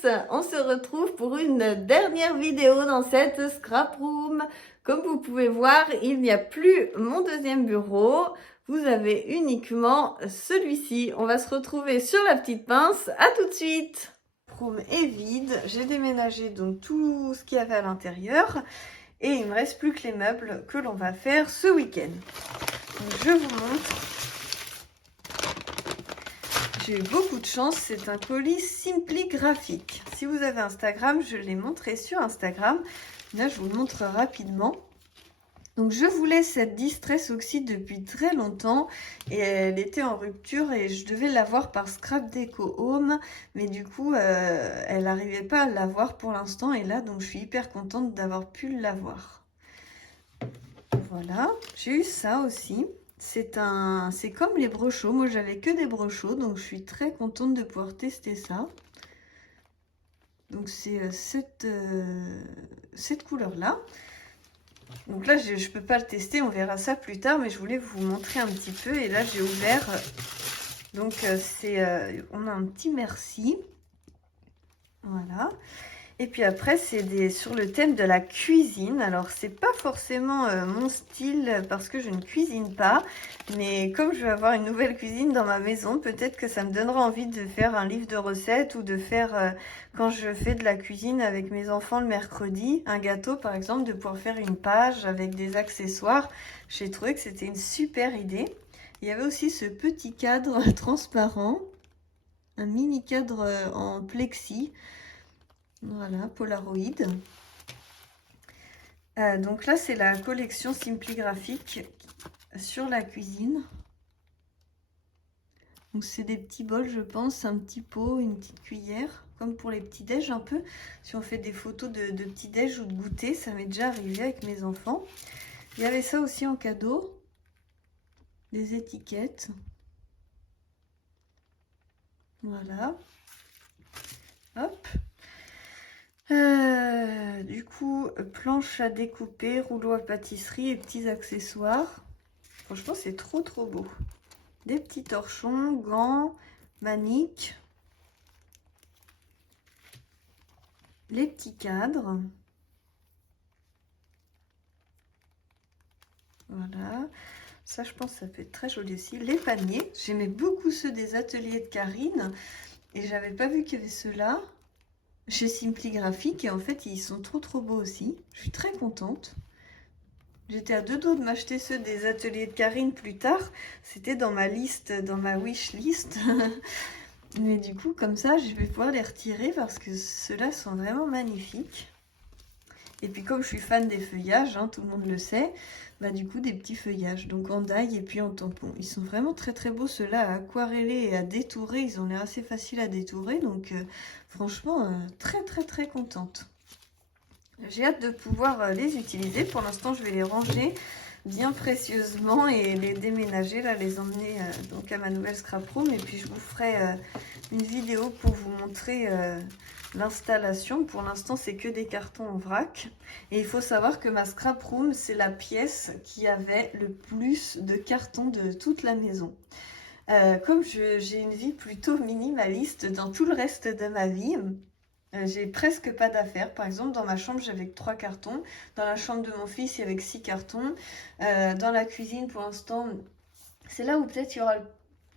tous, on se retrouve pour une dernière vidéo dans cette scrap room. Comme vous pouvez voir, il n'y a plus mon deuxième bureau, vous avez uniquement celui-ci. On va se retrouver sur la petite pince, à tout de suite. La room est vide, j'ai déménagé donc tout ce qu'il y avait à l'intérieur et il me reste plus que les meubles que l'on va faire ce week-end. Donc je vous montre. J'ai eu beaucoup de chance, c'est un colis Simply Graphique. Si vous avez Instagram, je l'ai montré sur Instagram. Là, je vous le montre rapidement. Donc, je voulais cette Distress Oxide depuis très longtemps et elle était en rupture et je devais l'avoir par Scrap Deco Home. Mais du coup, elle n'arrivait pas à l'avoir pour l'instant et là, donc je suis hyper contente d'avoir pu l'avoir. Voilà, j'ai eu ça aussi. C'est comme les brochaux. Moi, j'avais que des brochaux, donc je suis très contente de pouvoir tester ça. Donc, c'est cette couleur-là. Donc là, je ne peux pas le tester, on verra ça plus tard, mais je voulais vous montrer un petit peu. Et là, j'ai ouvert. Donc, on a un petit merci. Voilà. Et puis après, c'est sur le thème de la cuisine. Alors, c'est pas forcément mon style parce que je ne cuisine pas. Mais comme je vais avoir une nouvelle cuisine dans ma maison, peut-être que ça me donnera envie de faire un livre de recettes ou de faire, quand je fais de la cuisine avec mes enfants le mercredi, un gâteau par exemple, de pouvoir faire une page avec des accessoires. J'ai trouvé que c'était une super idée. Il y avait aussi ce petit cadre transparent, un mini cadre en plexi. Voilà, Polaroid. Donc là, c'est la collection Simply Graphique sur la cuisine. Donc c'est des petits bols, je pense, un petit pot, une petite cuillère, comme pour les petits déj un peu. Si on fait des photos de petits déj ou de goûter, ça m'est déjà arrivé avec mes enfants. Il y avait ça aussi en cadeau, des étiquettes. Voilà. Hop. Du coup, planche à découper, rouleau à pâtisserie et petits accessoires. Franchement, c'est trop beau. Des petits torchons, gants, maniques, les petits cadres. Voilà. Ça, je pense que ça peut être très joli aussi. Les paniers. J'aimais beaucoup ceux des ateliers de Karine. Et j'avais pas vu qu'il y avait ceux-là chez Simply Graphique. Et en fait, ils sont trop beaux aussi. Je suis très contente. J'étais à deux doigts de m'acheter ceux des ateliers de Karine plus tard. C'était dans ma liste, dans ma wish list. Mais du coup, comme ça, je vais pouvoir les retirer parce que ceux-là sont vraiment magnifiques. Et puis comme je suis fan des feuillages, hein, tout le monde le sait, bah du coup des petits feuillages, donc en die et puis en tampon. Ils sont vraiment très beaux ceux-là à aquareller et à détourer, ils ont l'air assez faciles à détourer, donc franchement très contente. J'ai hâte de pouvoir les utiliser. Pour l'instant, je vais les ranger bien précieusement et les déménager, là, les emmener donc à ma nouvelle scrap room. Et puis, je vous ferai une vidéo pour vous montrer l'installation. Pour l'instant, c'est que des cartons en vrac. Et il faut savoir que ma scrap room, c'est la pièce qui avait le plus de cartons de toute la maison. Comme j'ai une vie plutôt minimaliste dans tout le reste de ma vie, j'ai presque pas d'affaires. Par exemple, dans ma chambre, j'avais 3 cartons. Dans la chambre de mon fils, il y avait 6 cartons. Dans la cuisine, pour l'instant, c'est là où peut-être il y aura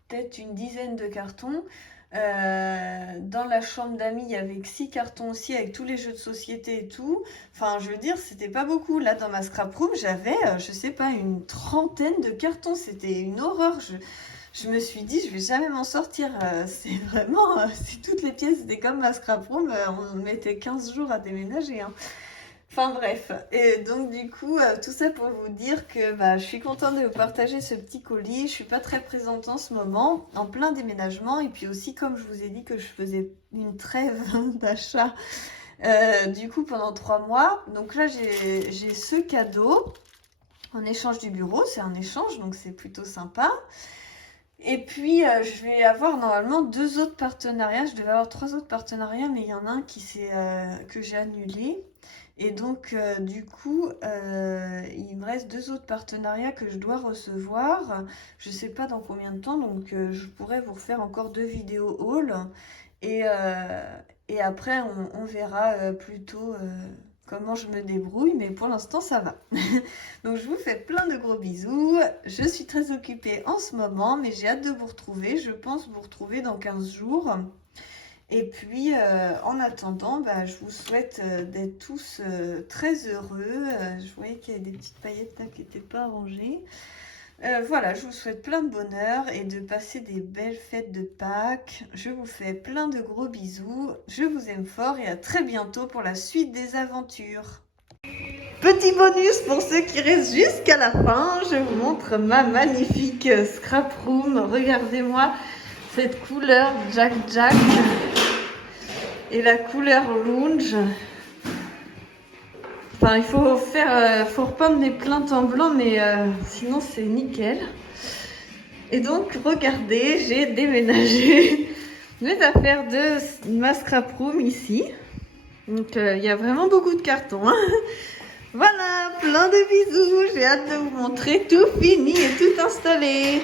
peut-être une dizaine de cartons. Dans la chambre d'amis, il y avait que 6 cartons aussi, avec tous les jeux de société et tout. Enfin, je veux dire, c'était pas beaucoup. Là, dans ma scrap room, j'avais, je sais pas, une trentaine de cartons. C'était une horreur. Je me suis dit, je vais jamais m'en sortir. C'est vraiment, si toutes les pièces étaient comme ma scrap room, on mettait 15 jours à déménager, hein. Enfin bref, et donc du coup, tout ça pour vous dire que bah, je suis contente de vous partager ce petit colis. Je suis pas très présente en ce moment, en plein déménagement. Et puis aussi, comme je vous ai dit que je faisais une trêve d'achat, du coup pendant 3 mois. Donc là, j'ai ce cadeau en échange du bureau. C'est un échange, donc c'est plutôt sympa. Et puis, je vais avoir normalement 2 autres partenariats. Je devais avoir 3 autres partenariats, mais il y en a un que j'ai annulé. Et donc, du coup, il me reste 2 autres partenariats que je dois recevoir. Je ne sais pas dans combien de temps, donc je pourrais vous refaire encore 2 vidéos haul. Et Et après, on verra plutôt comment je me débrouille, mais pour l'instant, ça va. Donc, je vous fais plein de gros bisous. Je suis très occupée en ce moment, mais j'ai hâte de vous retrouver. Je pense vous retrouver dans 15 jours. Et puis, en attendant, bah, je vous souhaite d'être tous très heureux. Je voyais qu'il y avait des petites paillettes là qui n'étaient pas rangées. Voilà, je vous souhaite plein de bonheur et de passer des belles fêtes de Pâques. Je vous fais plein de gros bisous. Je vous aime fort et à très bientôt pour la suite des aventures. Petit bonus pour ceux qui restent jusqu'à la fin, je vous montre ma magnifique scrap room. Regardez-moi cette couleur Jack Jack et la couleur lounge. Enfin, il faut repeindre les plaintes en blanc, mais sinon c'est nickel. Et donc, regardez, j'ai déménagé mes affaires de ma scrap room ici. Donc, il y a vraiment beaucoup de cartons. Hein. Voilà, plein de bisous. J'ai hâte de vous montrer tout fini et tout installé.